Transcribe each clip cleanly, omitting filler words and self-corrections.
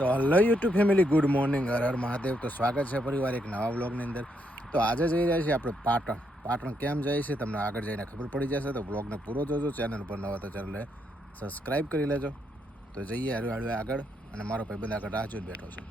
તો hello YouTube family, good morning, હર હર મહાદેવ. તો સ્વાગત છે પરિવાર એક નવા વ્લોગની અંદર. તો આજે જઈ રહ્યા છીએ આપણે પાટણ કેમ જાય છે તમને આગળ જઈને ખબર પડી જશે. તો વ્લોગને પૂરો જોજો. ચેનલ પર નવા તો ચેનલને સબસ્ક્રાઈબ કરી લેજો. તો જઈએ હળવે આગળ, અને મારો ભાઈબંધ આગળ રાહ જોઈને બેઠો છે.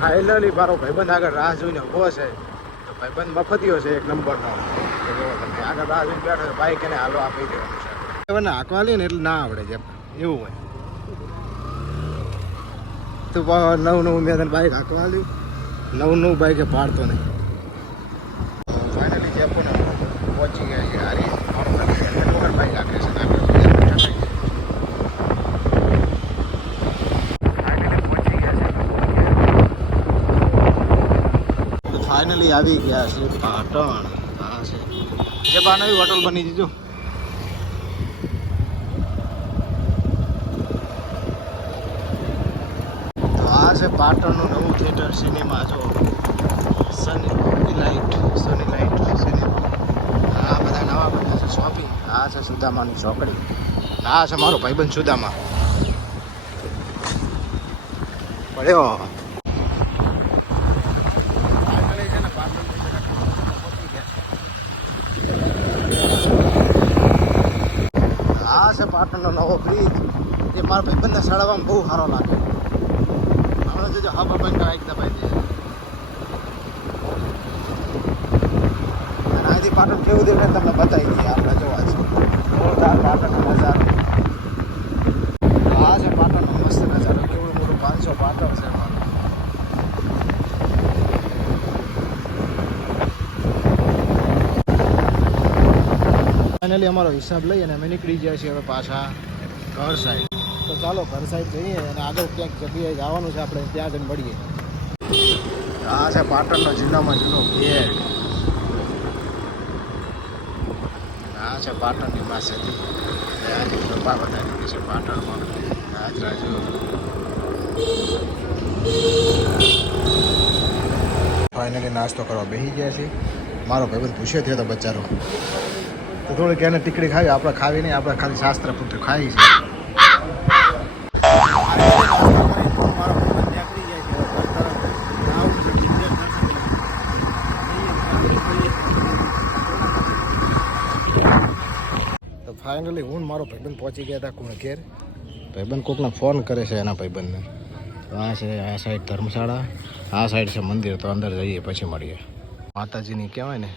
ફાઇનલી મારો ભાઈબંધ આગળ રાહ જોઈને ઊભો છે. તો ભાઈબંધ મફતિયો છે એક નંબરનો. તો જો તમે આગળ રાહ જોઈને બેઠો બાઈક એને હાલો આપી દેવાનું છે. હવે હાંકવા લે ને એટલે ના આવડે જેમ એવું હોય. તું નવું મેં તને બાઈક હાંકવા લ્યું, નવું બાઈકે પાડતો નહીં. ફાઇનલી જે પણ પહોંચી ગયા છે હારી. મારો ભાઈ બાઈક હાંકે છે. ફાઇનલી આવી ગયા છે પાટણ. હા છે જે બા નવી હોટલ બની દીધું. તો આ છે પાટણનું નવું થિયેટર સિનેમા. જો સની લાઇટ સિનેમા. આ બધા નવા બન્યા છે શોપિંગ. આ છે સુદામાની ચોકડી. આ છે મારો ભાઈબંધ સુદામા પડ્યો. આ છે પાટણનો નવો બ્રિજ. જે મારા ભાઈબંધને સળવામાં બહુ સારો લાગે. હમણાં જોજો હા ભાઈબંધ રાઈટ દબાઈ દે. અહીંથી પાટણ કેવું દેખાય તમને બતાવી દઈએ આપણે. જોવા છે જોરદાર પાટણનો નજારો. આ છે પાટણનો મસ્ત નજારો. કેવું મોટું 500 પાટણ છે. ફાઇનલી અમારો હિસાબ લઈ અને અમે નીકળી ગયા છીએ હવે પાછા ઘર સાઈડ. તો ચાલો ઘર સાઈડ જઈએ અને આગળ ક્યાંક જગ્યાએ જવાનું છે આપણે, ત્યાં જઈને મળીએ. આ છે પાટણનો જૂનામાં જૂનો ગેટ. આ છે પાટણની માસેથી આની કૃપા વધારી છે પાટણમાં. રાજરાજો ફાઇનલી નાસ્તો કરવા બેસી ગયા છે. મારો ભાઈબંધ પૂછ્યો થયો તો બચારો. તો થોડીક એને ટીકડી ખાવી, આપણે ખાવી નહીં. આપણે ખાલી શાસ્ત્ર પૂરતું ખાઈ છે. તો ફાઇનલી હું મારો ભાઈબંધ પહોંચી ગયા હતા કોણ ઘેર. ભાઈબંધ કોકને ફોન કરે છે એના ભાઈબંધને. આ છે આ સાઈડ ધર્મશાળા, આ સાઈડ છે મંદિર. તો અંદર જઈએ પછી મળીએ. માતાજીની કહેવાય ને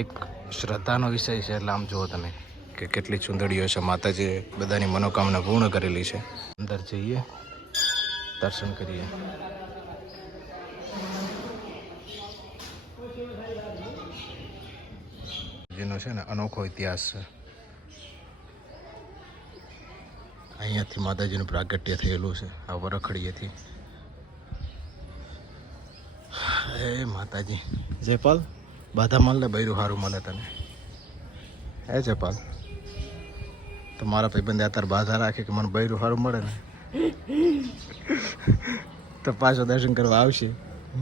એક શ્રદ્ધાનો વિષય છે. એટલે આમ જુઓ તમે કે કેટલી ચુંદડીઓ છે. માતાજીએ બધાની મનોકામના પૂર્ણ કરેલી છે. અંદર જઈએ, દર્શન કરીએ. જેનો છે ને અનોખો ઇતિહાસ છે. અહીંયાથી માતાજીનું પ્રાગટ્ય થયેલું છે. આ વરખડીએથી. હે માતાજી. જયપાલ બાધા મળે બૈરું સારું મળે તને. હે જયપાલ તો મારા ભાઈબંધે અત્યારે બાધા રાખે કે મને બૈરું સારું મળે ને તો પાછો દર્શન કરવા આવશે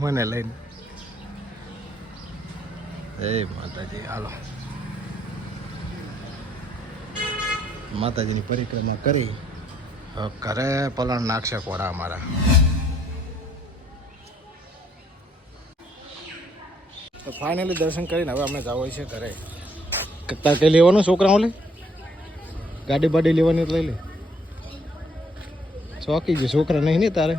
મને લઈને. હે માતાજી. હાલો માતાજીની પરિક્રમા કરી ઘરે પલણ નાખશે કોડા અમારા. તો ફાઇનલી દર્શન કરીને હવે અમે જવું છે ઘરે. તાર કંઈ લેવાનું છોકરાઓ લે ગાડી બાડી લેવાની લઈ લે. ચોકી છે છોકરા નહીં ને તારે.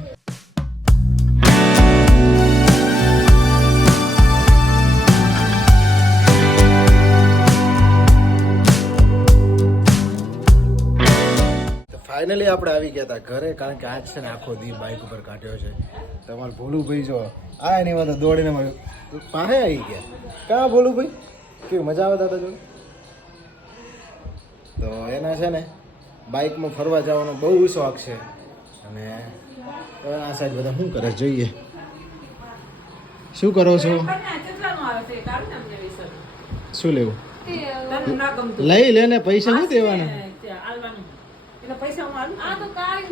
ફાઇનલી આપણે આવી ગયા હતા ઘરે. કારણ કે આજ છે ને આખો દી બાઇક ઉપર કાઢ્યો છે. તમારે ભોલું ભાઈ જો આ એની વાત દોડીને પાસે આવી ગયા. કાં ભોલું ભાઈ કેવું મજા આવે દાદા જોડે. તો એના છે ને બાઇકમાં ફરવા જવાનો બહુ શોખ છે. અને આ સાઈડ બધા શું કરે જોઈએ. શું કરો છો? શું લેવું? લઈ લે ને, પૈસા શું દેવાના? આલવાનું એટલે પૈસા હું આલું આ તો કાઈ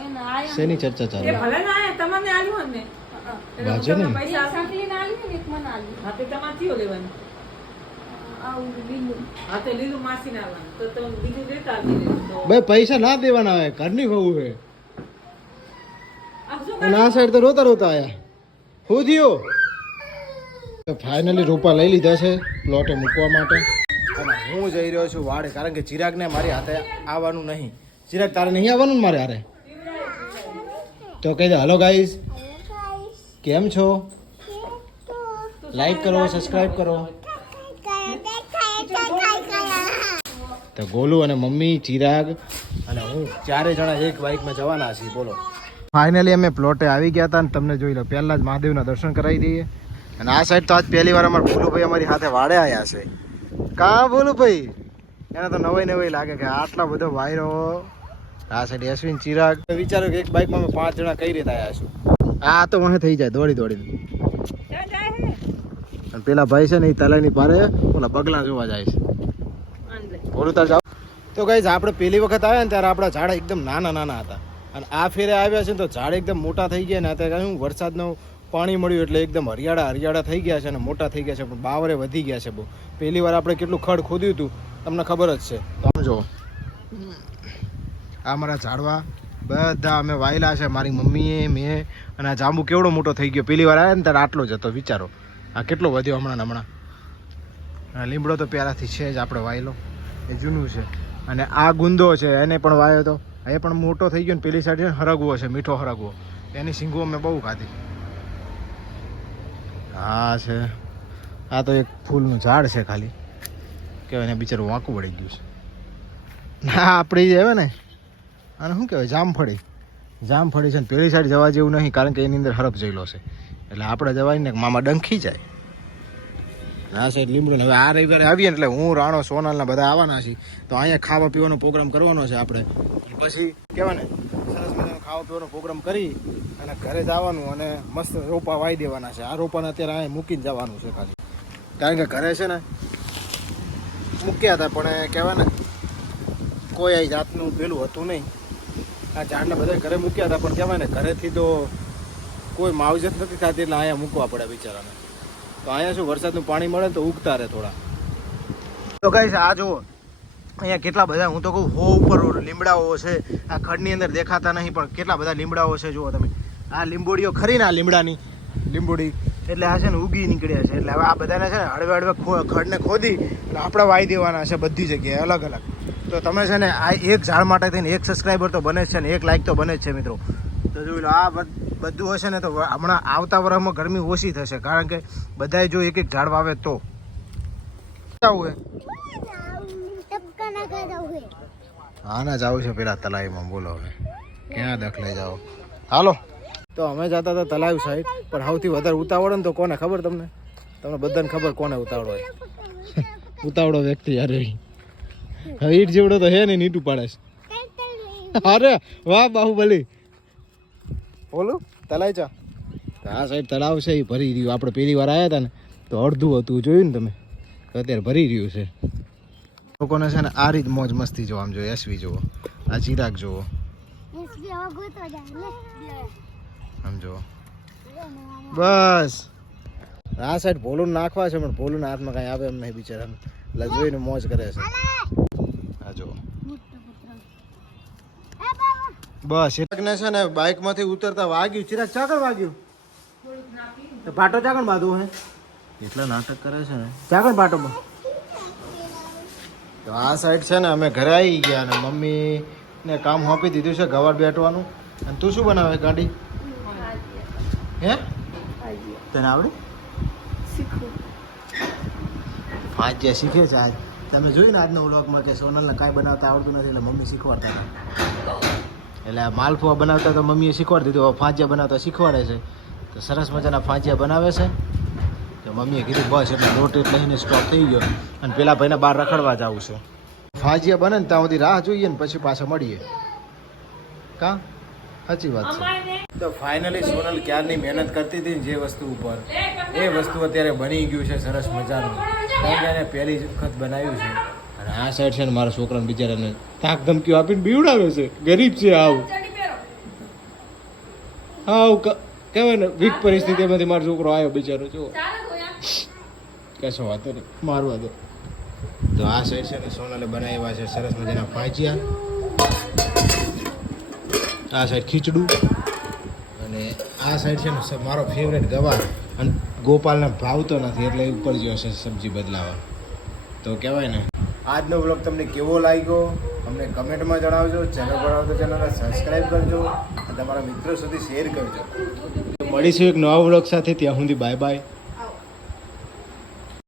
એને આયા શેની ચર્ચા એ ચાલે ભલે ના આયા તમને આલ્યું ને એટલે હું બાજુ તમને ને? પૈસા એક સાકલીને આલી ને એક મને આલી હા તે તમારે થયો લેવાનું આવું લીલું હા તે લીલું માસી ને આવવાનું તો તમે બીજું લેતા આવી તો ભાઈ પૈસા ના દેવાના હોય ઘરની વહુ હે આ શું અને આ સાઈડ તો રોતા રોતા આયા હું થયો તો ફાઇનલી રૂપા લઈ લીધા છે પ્લોટે મૂકવા માટે અને હું જઈ રહ્યો છું વાડે કારણ કે ચિરાગને મારી હાથે આવવાનું નહીં ચિરાગ તારે નહીં આવવાનું ને મારે હારે તો કહી દે હલો ગાઈઝ કેમ છો લાઈક કરો સબસ્ક્રાઇબ કરો તો ગોલુ અને મમ્મી ચિરાગ અને હું ચારે જણા એક બાઇકમાં જવાના છીએ બોલો ફાઇનલી અમે પ્લોટે આવી ગયા હતા અને તમને જોઈ લો પહેલાં જ મહાદેવના દર્શન કરાવી દઈએ અને આ સાઈડ તો આજ પહેલી વાર અમારા ભોલુભાઈ અમારી સાથે વાડે આવ્યા છે કાં ભોલુભાઈ એને તો નવાઈ લાગે કે આટલા બધો વાયરો આ સાઈડ અશ્વિન ચિરાગ વિચારો કે એક બાઇકમાં અમે 5 જણા કઈ રીતે આવ્યા છું આ તો મને થઈ જાય દોડીને અને પેલા ભાઈ છે ને એ તલાઈની પારે ઓલા બગલા જોવા જાય છે બોલું તાર જાવ તો ગાઈઝ આપણે પહેલી વખત આવ્યા ને ત્યારે આપણા ઝાડ એકદમ નાના હતા અને આ ફેરે આવ્યા છે ને તો ઝાડ એકદમ મોટા થઈ ગયા ને અત્યારે શું વરસાદનું પાણી મળ્યું એટલે એકદમ હરિયાળા થઈ ગયા છે અને મોટા થઈ ગયા છે પણ બાવરે વધી ગયા છે બહુ પહેલી વાર આપણે કેટલું ખડ ખોદ્યું હતું તમને ખબર જ છે તો આમ જો આ મારા ઝાડવા બધા અમે વાયેલા છે મારી મમ્મીએ મેં અને આ જાંબુ કેવડો મોટો થઈ ગયો પહેલી વાર આવ્યા ને ત્યારે આટલો જ હતો વિચારો આ કેટલો વધ્યો હમણાં લીમડો તો પહેલાંથી છે જ આપણે વાયેલો એ જૂનું છે અને આ ગુંદો છે એને પણ વાયો હતો એ પણ મોટો થઈ ગયો ને પેલી સાઈડ છે ને હરગવો છે મીઠો હરગવો એની સિંગો મેં બહુ ખાધી હા છે આ તો એક ફૂલનું ઝાડ છે ખાલી કહેવાય ને બિચારું વાંકું પડી ગયું છે ના આપણે જે આવે ને આને શું કહેવાય જામફળી છે ને પેલી સાઈડ જવા જેવું નહીં કારણ કે એની અંદર હરફ જેલો છે એટલે આપણે જવાય ને મામા ડંખી જાય આ સાઈડ લીમડું હવે આ રવિવારે આવીએ ને એટલે હું રાણો સોનલના બધા આવવાના છીએ તો અહીંયા ખાવા પીવાનો પ્રોગ્રામ કરવાનો છે આપણે પછી કહેવાય ને સરસ મજાનો ખાવા પીવાનો પ્રોગ્રામ કરી અને ઘરે જવાનું અને મસ્ત રોપા વાવી દેવાના છે આ રોપાને અત્યારે અહીંયા મૂકીને જવાનું છે ખાલી કારણ કે ઘરે છે ને મૂક્યા હતા પણ કહેવાય ને કોઈ આ જાતનું પેલું હતું નહીં આ ઝાડને બધા ઘરે મૂક્યા હતા પણ કહેવાય ને ઘરેથી તો કોઈ માવજત નથી થતી એટલે અહીંયા મૂકવા પડે બિચારાને તો અહીંયા શું વરસાદનું પાણી મળે તો ઉગતા રહે થોડા તો ગાઈસ આ જુઓ અહીંયા કેટલા બધા હું તો કહું ઉપર લીમડાઓ છે આ ખડની અંદર દેખાતા નહીં પણ કેટલા બધા લીમડાઓ છે જુઓ તમે આ લીંબોડીઓ ખરી ને આ લીંબોડી એટલે આ છે ને ઉગી નીકળ્યા છે એટલે હવે આ બધાને છે ને હળવે ખડને ખોદી એટલે આપણે વાવી દેવાના છે બધી જગ્યાએ અલગ તો તમે છે ને આ એક ઝાડ માટે થઈને 1 સબસ્ક્રાઈબર તો બને જ છે ને 1 લાઈક તો બને જ છે મિત્રો તો જોઈ લો આ બધું હશે ને તો હમણાં આવતા વર્ષમાં ગરમી ઓછી થશે કારણ કે બધાએ જો એક ઝાડ વાવે તો હા ના જવું છે પેલા તલાઈમાં બોલો હવે ક્યાં દખલે જાઓ હાલો તો અમે જતા હતા તલાવ સાઈડ પણ સૌથી વધારે ઉતાવળ ને તો કોને ખબર તમને બધાને ખબર કોને ઉતાવળ હોય ઉતાવળો વ્યક્તિ યાર હવે ઈટ જેવડો તો હે ને નીટું પાડે છે અરે વાહ બાહુબલી બોલું તલાઈ ચા આ સાઈડ તળાવ છે એ ભરી રહ્યું આપણે પહેલી વાર આવ્યા હતા ને તો અડધું હતું જોયું ને તમે અત્યારે ભરી રહ્યું છે લોકોને છે ને આ રીત મોજ મસ્તી જો આમ જો એસવી જુઓ આ ચિરાગ જુઓ આમ જુઓ બસ આ સાઈડ ભોલું નાખવા છે પણ ભોલુંના હાથમાં કાંઈ આવે એમ નહીં બિચારા એટલે જોઈને મોજ કરે છે આ જુઓ બસ ચિરાગને છે ને બાઇકમાંથી ઉતરતા વાગ્યું ચિરાગ ચાકણ વાગ્યું પાટો ચાકણ બાંધવું હે એટલા નાટક કરે છે ને ચાકણ પાટો તો આ સાઈડ છે ને અમે ઘરે આવી ગયા અને મમ્મીને કામ સોંપી દીધું છે ગવાર બેઠવાનું અને તું શું બનાવે ગાડી હે તને આવડે ફાજ્યા શીખે છે આજ તમે જોયું ને આજના વ્લોગમાં કે સોનલને કાંઈ બનાવતા આવડતું નથી એટલે મમ્મી શીખવાડતા હતા એટલે માલપુઆ બનાવતા તો મમ્મીએ શીખવાડી દીધું હવે ફાજિયા બનાવતા શીખવાડે છે તો સરસ મજાના ફાજિયા બનાવે છે તો મમ્મીએ કીધું બસ એટલે લોટ લઈને સ્ટોપ થઈ ગયો અને પેલા ભાઈને બહાર રખડવા જવું છે ફાજિયા બને ને ત્યાં સુધી રાહ જોઈએ ને પછી પાછા મળીએ કા સાચી વાત છે તો ફાઇનલી સોનલ ક્યારની મહેનત કરતી હતી જે વસ્તુ ઉપર એ વસ્તુ અત્યારે બની ગયું છે સરસ મજાનું કારણ કે એને પહેલી વખત બનાવ્યું છે અને અને આ સાઈડ છે ને મારા છોકરાને બિચારાને તાક ધમકીઓ આપીને બીવડાવે છે. ગરીબ છે આવું. ચડી પહેરો. હાવ કહેવાય ને વીક પરિસ્થિતિમાંથી મારો છોકરો આવ્યો બિચારો જો ચાલે ધોયા. કશો વાતો નહીં મારવા દો. તો આ સાઈડ છે ને સોનલે બનાવ્યા છે સરસ મજાના ભાજીયા, આ સાઈડ ખીચડું, અને આ સાઈડ છે ને મારો ફેવરેટ ગવાર. અને ગોપાલને ભાવતો નથી એટલે ઉપર ગયો છે સબ્જી બદલાવા. તો કહેવાય ને આજનો બ્લોગ તમને કેવો લાગ્યો અમને કમેન્ટમાં જણાવજો. ચેનલ બનાવો તો ચેનલને સબસ્ક્રાઈબ કરજો અને તમારા મિત્રો સુધી શેર કરજો. મળીશું એક નવા બ્લોગ સાથે. ત્યાં સુધી બાય બાય.